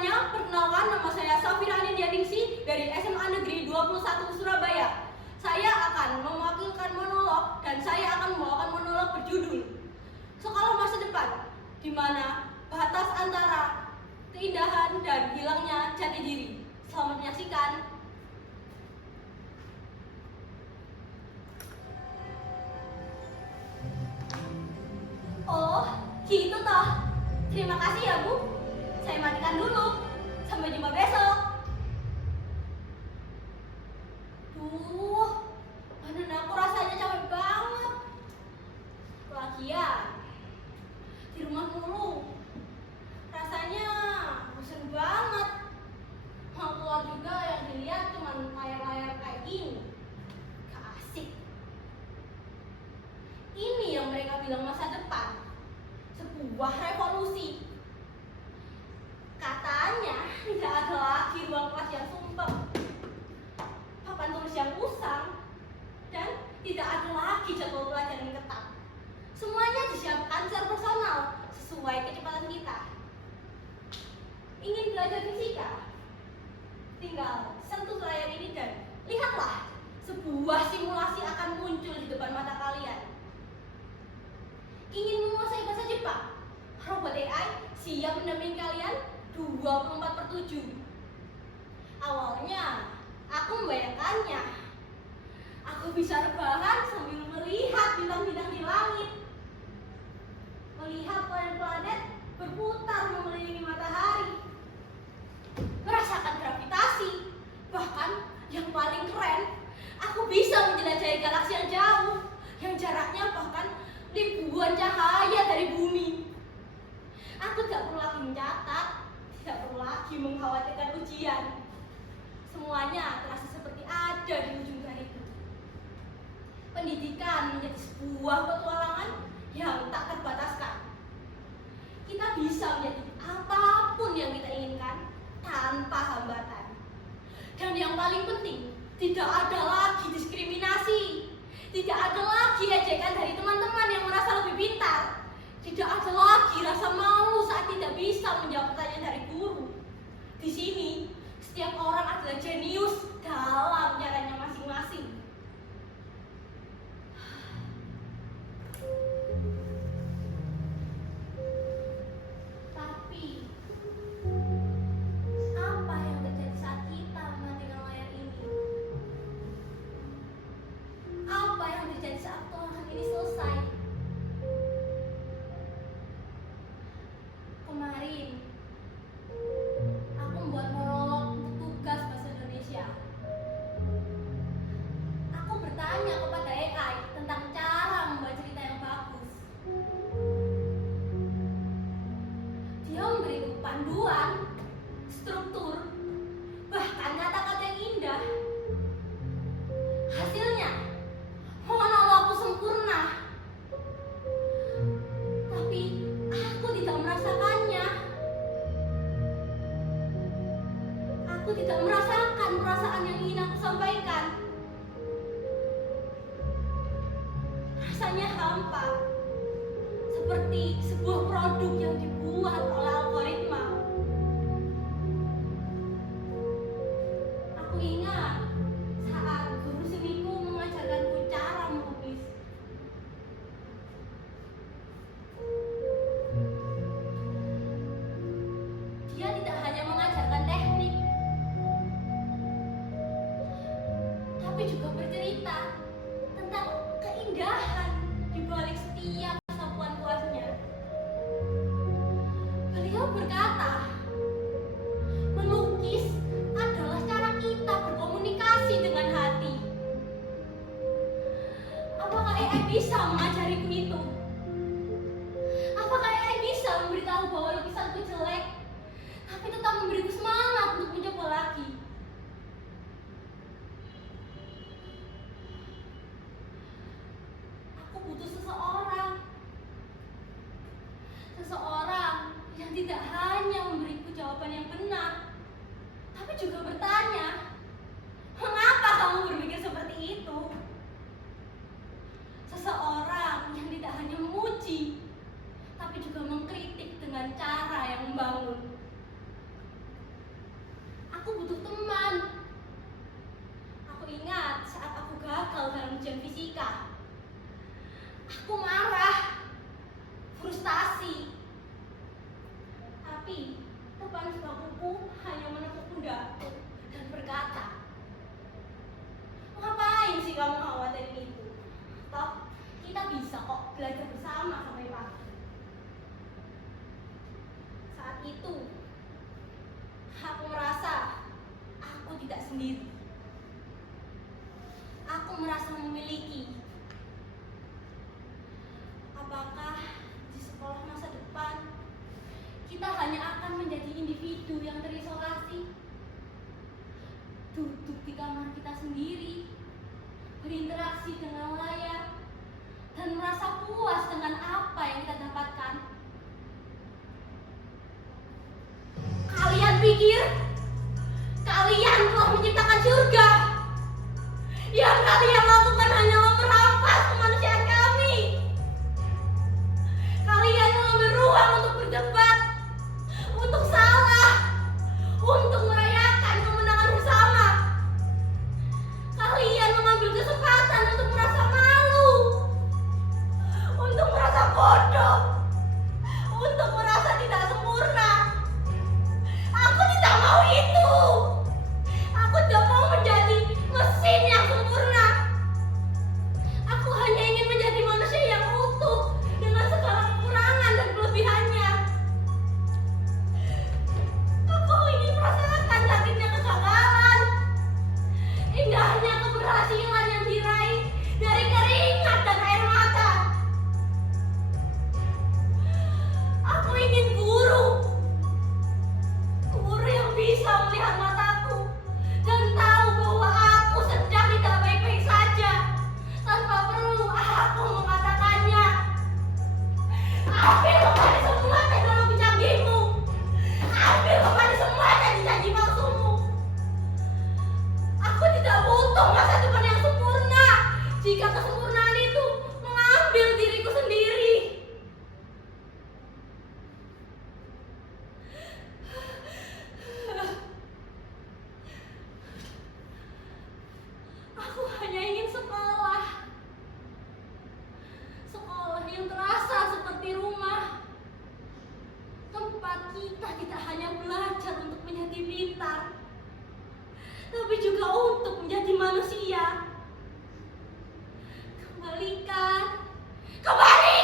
semuanya, perkenalkan nama saya Safira Anindyaningsih dari SMA Negeri 21 Surabaya. Saya akan mewakilkan monolog dan saya akan membawakan monolog berjudul Sekolah Masa Depan, di mana batas antara keindahan dan hilangnya jati diri. Selamat menyaksikan. Oh, gitu toh. Terima kasih ya, Bu. Saya matikan dulu. Sampai jumpa besok. Badan aku rasanya capek banget. Lagian di rumah mulu. Rasanya bosan banget. Mau keluar juga yang dilihat cuma layar-layar kayak gini. Gak asik. Ini yang mereka bilang masa depan. Sebuah revolusi. Katanya tidak ada lagi ruang kelas yang sumpek, papan tulis yang usang, dan tidak ada lagi jadwal pelajaran yang ketat. Semuanya disiapkan secara personal sesuai kecepatan kita. Ingin belajar fisika? Tinggal sentuh layar ini dan lihatlah, sebuah simulasi akan muncul di depan mata kalian. Ingin menguasai bahasa Jepang? Robot AI siap mendampingi kalian 24/7. Awalnya aku membayangkannya, aku bisa rebahan sambil melihat bintang-bintang di langit, melihat planet-planet berputar mengelilingi matahari, merasakan gravitasi. Bahkan yang paling keren, aku bisa menjelajahi galaksi yang jauh, yang jaraknya bahkan ribuan cahaya dari bumi. Aku tidak perlu lagi mencatat, tidak perlu lagi mengkhawatirkan ujian. Semuanya terasa seperti ada di ujung jariku. Pendidikan menjadi sebuah petualangan yang tak terbataskan. Kita bisa menjadi apapun yang kita inginkan tanpa hambatan. Dan yang paling penting, tidak ada lagi diskriminasi. Tidak ada lagi ejekan dari teman-teman yang merasa lebih pintar. Tidak ada lagi rasa malu saat tidak bisa menjawab pertanyaan dari guru. Di sini, setiap orang adalah jenius dalam caranya masing-masing. Tapi, apa yang terjadi saat kita mematikan layar ini? Apa yang terjadi saat petualangan ini selesai? Kemarin, aku membuat monolog untuk tugas bahasa Indonesia. Aku bertanya kepada AI tentang cara membuat cerita yang bagus. Dia memberiku panduan, struktur, bahkan kata-kata yang indah. Hasilnya, monologku sempurna. Tapi aku tidak merasakannya. Aku tidak merasakan perasaan yang ingin aku sampaikan. Rasanya hampa, seperti sebuah produk yang dibuat oleh algoritma. Aku ingat saat guru seniku mengajarkanku cara melukis. Dia tidak hanya mengajarkan teknik, tapi juga bercerita tentang keindahan di balik setiap sapuan kuasnya. Beliau berkata, melukis adalah cara kita berkomunikasi dengan hati. Apakah AI bisa mengajariku itu? Apakah AI bisa memberitahu bahwa lukisanku jelek, tapi tetap memberiku semangat untuk mencoba lagi? Aku butuh seseorang yang tidak hanya memberiku jawaban yang benar, tapi juga bertanya, mengapa kamu berpikir seperti itu? Seseorang yang tidak hanya memuji, tapi juga mengkritik dengan cara yang membangun. saat itu aku merasa aku tidak sendiri. Aku merasa memiliki. Apakah di sekolah masa depan kita hanya akan menjadi individu yang terisolasi, duduk di kamar kita sendiri, berinteraksi dengan layar, dan merasa puas dengan apa yang kita dapatkan? Kalian pikir kalian telah menciptakan surga? Yang kalian lakukan hanyalah merampas kemanusiaan kami. Kalian mengambil ruang untuk berdebat, untuk salah, untuk merayakan kemenangan bersama. Kalian mengambil kesempatan untuk merasa malu, untuk merasa bodoh, untuk merasa tidak sempurna. Aku tidak mau itu. Aku tidak mau menjadi mesin yang sempurna. Aku hanya ingin menjadi manusia yang utuh dengan segala kekurangan dan kelebihannya. Aku ingin merasakan sakitnya kegagalan, indahnya keberhasilan yang diraih dari keringat dan air mata. Aku ingin guru yang bisa melihat mataku dan tahu bahwa aku sedang tidak baik-baik saja tanpa perlu aku mengatakannya. Ambil kembali semua teknologi canggihmu. Ambil kembali semua janji-janji palsumu. Aku tidak butuh masa depan yang sempurna jika kesempurnaan itu mengambil diriku sendiri. Aku hanya ingin sekolah. Sekolah yang terasa seperti rumah. Tempat kita tidak hanya belajar untuk menjadi pintar, tapi juga untuk menjadi manusia. Kembalikan. Kembali!